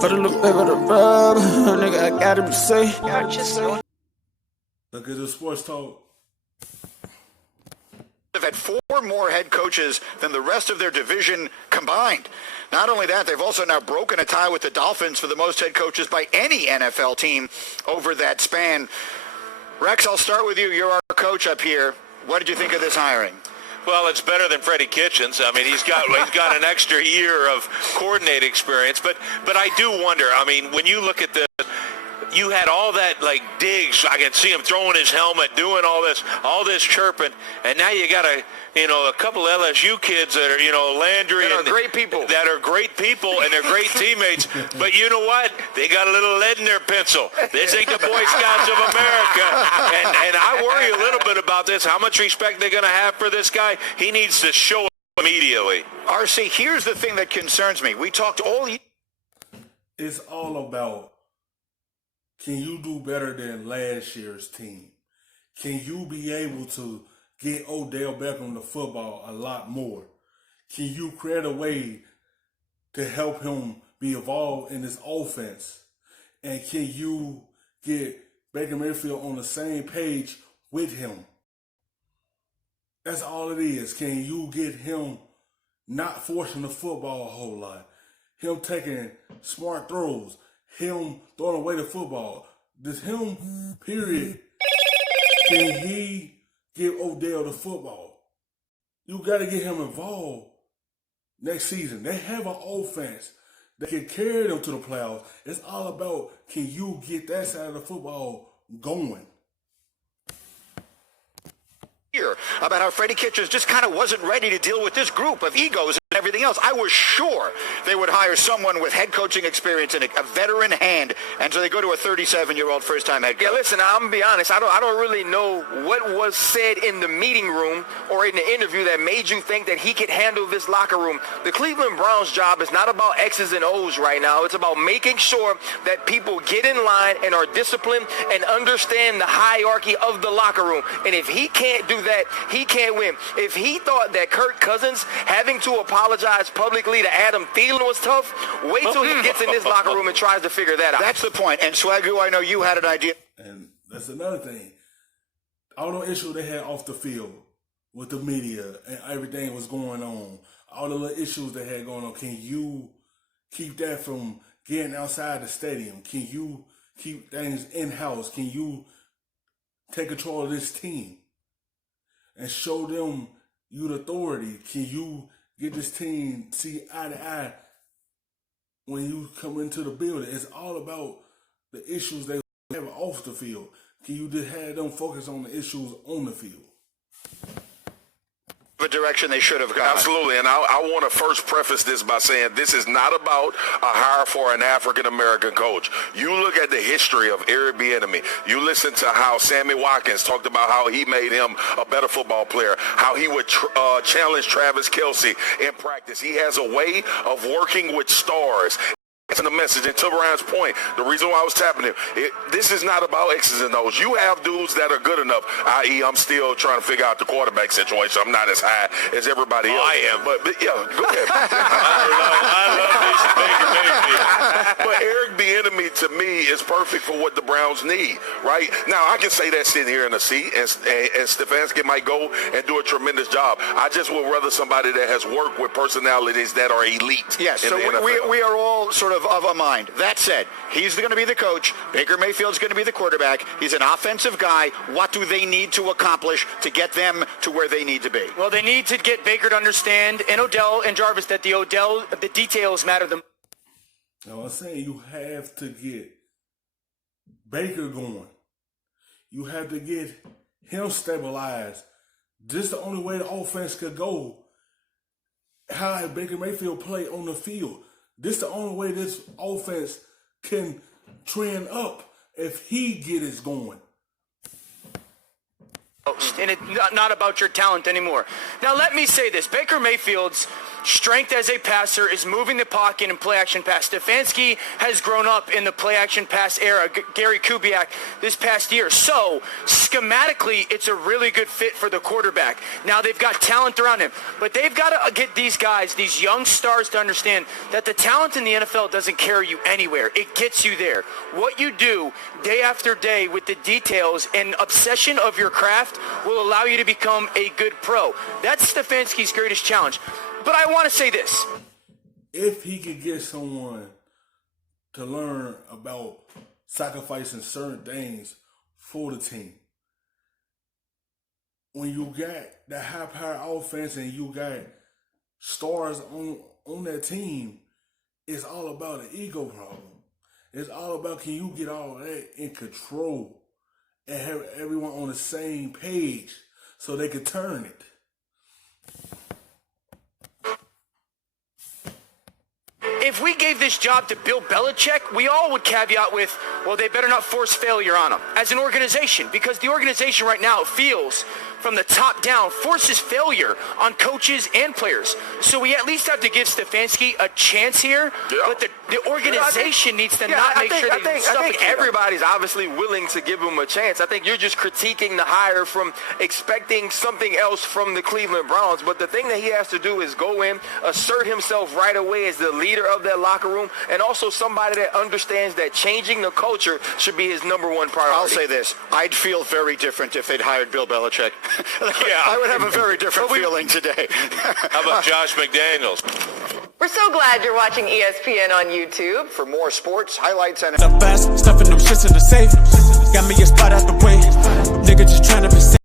Put a little bit of the rub, nigga, I gotta be safe. Look at the sports talk. They've had 4 more head coaches than the rest of their division combined. Not only that, they've also now broken a tie with the Dolphins for the most head coaches by any NFL team over that span. Rex, I'll start with you. You're our coach up here. What did you think of this hiring? Well, it's better than Freddie Kitchens. I mean, he's got an extra year of coordinating experience. But I do wonder. I mean, when you look at you had all that like digs. I can see him throwing his helmet, doing all this chirping, and now you got a couple LSU kids that are Landry that and are great people. That are great people and they're great teammates. But you know what? They got a little lead in their pencil. This ain't the Boy Scouts of America, and I worry a little bit about this. How much respect they're going to have for this guy? He needs to show it immediately. RC, here's the thing that concerns me. We talked all. It's all about, can you do better than last year's team? Can you be able to get Odell Beckham the football a lot more? Can you create a way to help him be involved in this offense? And can you get Baker Mayfield on the same page with him? That's all it is. Can you get him not forcing the football a whole lot? Him taking smart throws. Him throwing away the football. This him, period. Can he give Odell the football? You got to get him involved next season. They have an offense that can carry them to the playoffs. It's all about, can you get that side of the football going? About how Freddie Kitchens just kind of wasn't ready to deal with this group of egos and everything else. I was sure they would hire someone with head coaching experience and a veteran hand, and so they go to a 37-year-old first-time head coach. Yeah, listen, I'm gonna be honest. I don't really know what was said in the meeting room or in the interview that made you think that he could handle this locker room. The Cleveland Browns' job is not about X's and O's right now. It's about making sure that people get in line and are disciplined and understand the hierarchy of the locker room. And if he can't do that, he can't win. If he thought that Kirk Cousins having to apologize publicly to Adam Thielen was tough, wait till he gets in this locker room and tries to figure that out. That's the point. And Swagoo, I know you had an idea. And that's another thing. All the issues they had off the field with the media and everything was going on, all the little issues they had going on, can you keep that from getting outside the stadium? Can you keep things in-house? Can you take control of this team and show them you the authority? Can you get this team see eye to eye when you come into the building? It's all about the issues they have off the field. Can you just have them focus on the issues on the field? The direction they should have gone. Absolutely, and I want to first preface this by saying this is not about a hire for an African-American coach. You look at the history of Eric Bieniemy. You listen to how Sammy Watkins talked about how he made him a better football player, how he would challenge Travis Kelce in practice. He has a way of working with stars. And the message, and to Ryan's point, the reason why I was tapping him, this is not about X's and O's. You have dudes that are good enough, i.e. I'm still trying to figure out the quarterback situation. I'm not as high as everybody else. I am. But yeah, go ahead. I love this Baker Mayfield. But Eric Bieniemy, to me, is perfect for what the Browns need, right? Now, I can say that sitting here in the seat, and Stefanski might go and do a tremendous job. I just would rather somebody that has worked with personalities that are elite. Yes, so we are all sort of a mind. That said, he's going to be the coach. Baker Mayfield's going to be the quarterback. He's an offensive guy. What do they need to accomplish to get them to where they need to be? Well, they need to get Baker to understand, and Odell and Jarvis, that the details matter the most. Now, I'm saying you have to get Baker going. You have to get him stabilized. This is the only way the offense could go. How Baker Mayfield play on the field. This is the only way this offense can trend up if he get it going. And it's not about your talent anymore. Now, let me say this. Baker Mayfield's Strength as a passer is moving the pocket and play action pass. Stefanski has grown up in the play action pass era. Gary Kubiak this past year. So schematically, it's a really good fit for the quarterback. Now they've got talent around him, but they've got to get these guys, these young stars, to understand that the talent in the NFL doesn't carry you anywhere. It gets you there. What you do day after day with the details and obsession of your craft will allow you to become a good pro. That's Stefanski's greatest challenge. But I want to say this. If he could get someone to learn about sacrificing certain things for the team, when you got that high-power offense and you got stars on that team, it's all about an ego problem. It's all about, can you get all that in control and have everyone on the same page so they could turn it. If we gave this job to Bill Belichick, we all would caveat with, well, they better not force failure on him as an organization, because the organization right now feels from the top down forces failure on coaches and players. So we at least have to give Stefanski a chance here, but the organization needs to not make sure they stuff it. I think everybody's obviously willing to give him a chance. I think you're just critiquing the hire from expecting something else from the Cleveland Browns. But the thing that he has to do is go in, assert himself right away as the leader of that locker room, and also somebody that understands that changing the culture should be his #1 priority. I'll say this. I'd feel very different if they'd hired Bill Belichick. Yeah. I would have a very different feeling today. How about Josh McDaniels? We're so glad you're watching ESPN on YouTube. For more sports, highlights, and... Stuffing them shits in the safe. Got me a spot out the way. Nigga just trying to be safe.